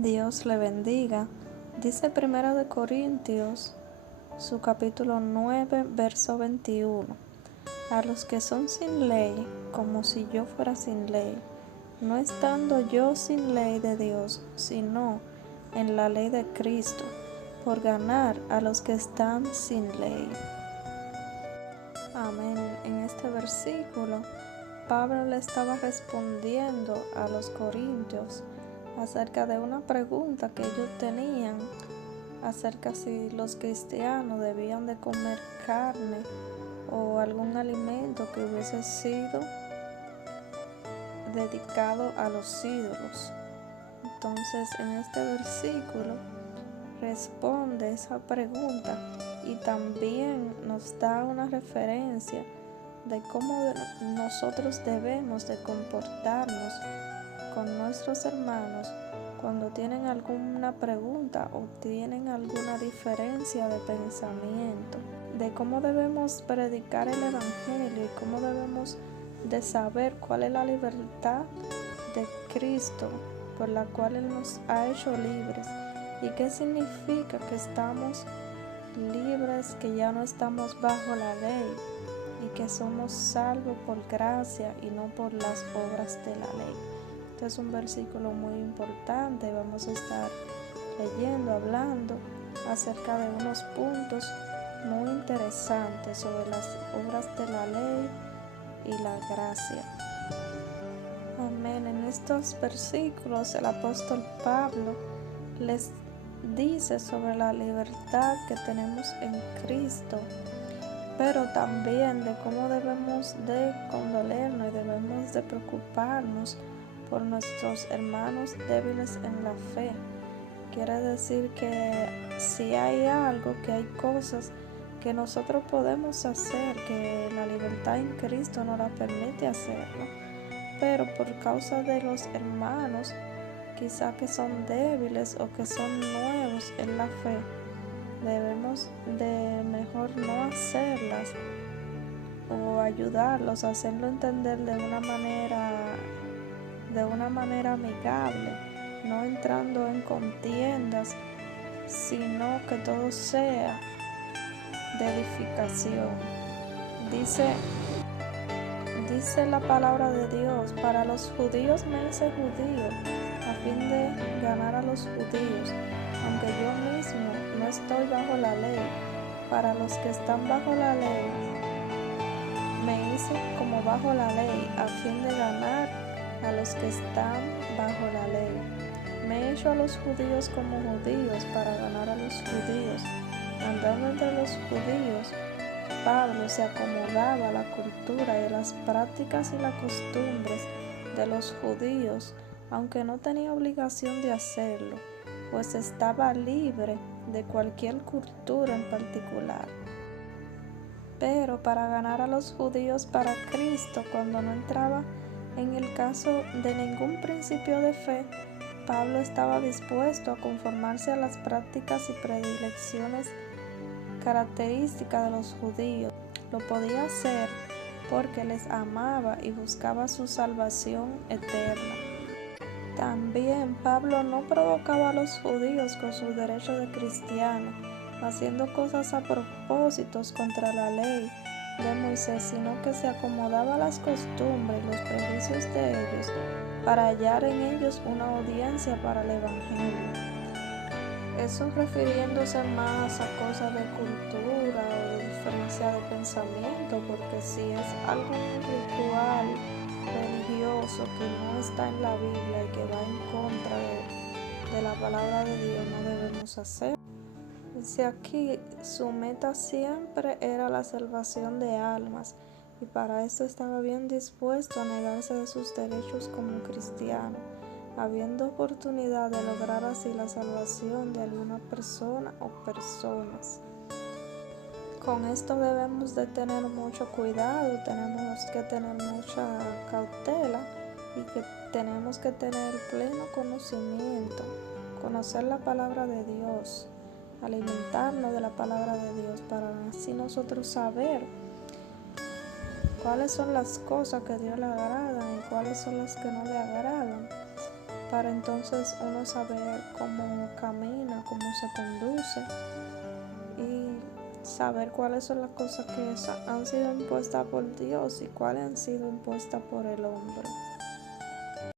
Dios le bendiga. Dice Primera de Corintios, su capítulo 9, verso 21. A los que son sin ley, como si yo fuera sin ley, no estando yo sin ley de Dios, sino en la ley de Cristo, por ganar a los que están sin ley. Amén. En este versículo, Pablo le estaba respondiendo a los corintios acerca de una pregunta que ellos tenían acerca si los cristianos debían de comer carne o algún alimento que hubiese sido dedicado a los ídolos. Entonces, en este versículo responde esa pregunta y también nos da una referencia de cómo nosotros debemos de comportarnos con nuestros hermanos cuando tienen alguna pregunta o tienen alguna diferencia de pensamiento, de cómo debemos predicar el evangelio y cómo debemos de saber cuál es la libertad de Cristo por la cual Él nos ha hecho libres y qué significa que estamos libres, que ya no estamos bajo la ley y que somos salvos por gracia y no por las obras de la ley. Este es un versículo muy importante. Vamos a estar leyendo, hablando acerca de unos puntos muy interesantes sobre las obras de la ley y la gracia. Amén. En estos versículos el apóstol Pablo les dice sobre la libertad que tenemos en Cristo, pero también de cómo debemos de condolernos y debemos de preocuparnos por nuestros hermanos débiles en la fe. Quiere decir que si hay algo, que hay cosas que nosotros podemos hacer, que la libertad en Cristo nos la permite hacerlo, pero por causa de los hermanos quizá que son débiles o que son nuevos en la fe, debemos de mejor no hacerlas o ayudarlos a hacerlo entender de una manera amigable, no entrando en contiendas, sino que todo sea de edificación. Dice la palabra de Dios: para los judíos me hice judío a fin de ganar a los judíos, aunque yo mismo no estoy bajo la ley. Para los que están bajo la ley me hice como bajo la ley a fin de ganar a los que están bajo la ley. Me he hecho a los judíos como judíos para ganar a los judíos. Andando entre los judíos, Pablo se acomodaba a la cultura y a las prácticas y las costumbres de los judíos, aunque no tenía obligación de hacerlo, pues estaba libre de cualquier cultura en particular. Pero para ganar a los judíos para Cristo, cuando no entraba en el caso de ningún principio de fe, Pablo estaba dispuesto a conformarse a las prácticas y predilecciones características de los judíos. Lo podía hacer porque les amaba y buscaba su salvación eterna. También Pablo no provocaba a los judíos con sus derechos de cristiano, haciendo cosas a propósitos contra la ley de Moisés, sino que se acomodaba a las costumbres y los prejuicios de ellos para hallar en ellos una audiencia para el evangelio. Eso refiriéndose más a cosas de cultura o de diferencia de pensamiento, porque si es algo ritual religioso que no está en la Biblia y que va en contra de la palabra de Dios, no debemos hacer. Dice aquí, su meta siempre era la salvación de almas, y para esto estaba bien dispuesto a negarse de sus derechos como cristiano, habiendo oportunidad de lograr así la salvación de alguna persona o personas. Con esto debemos de tener mucho cuidado, tenemos que tener mucha cautela y que tenemos que tener pleno conocimiento, conocer la palabra de Dios, alimentarnos de la palabra de Dios para así nosotros saber cuáles son las cosas que a Dios le agradan y cuáles son las que no le agradan. para entonces uno saber cómo camina, cómo se conduce y saber cuáles son las cosas que han sido impuestas por Dios y cuáles han sido impuestas por el hombre.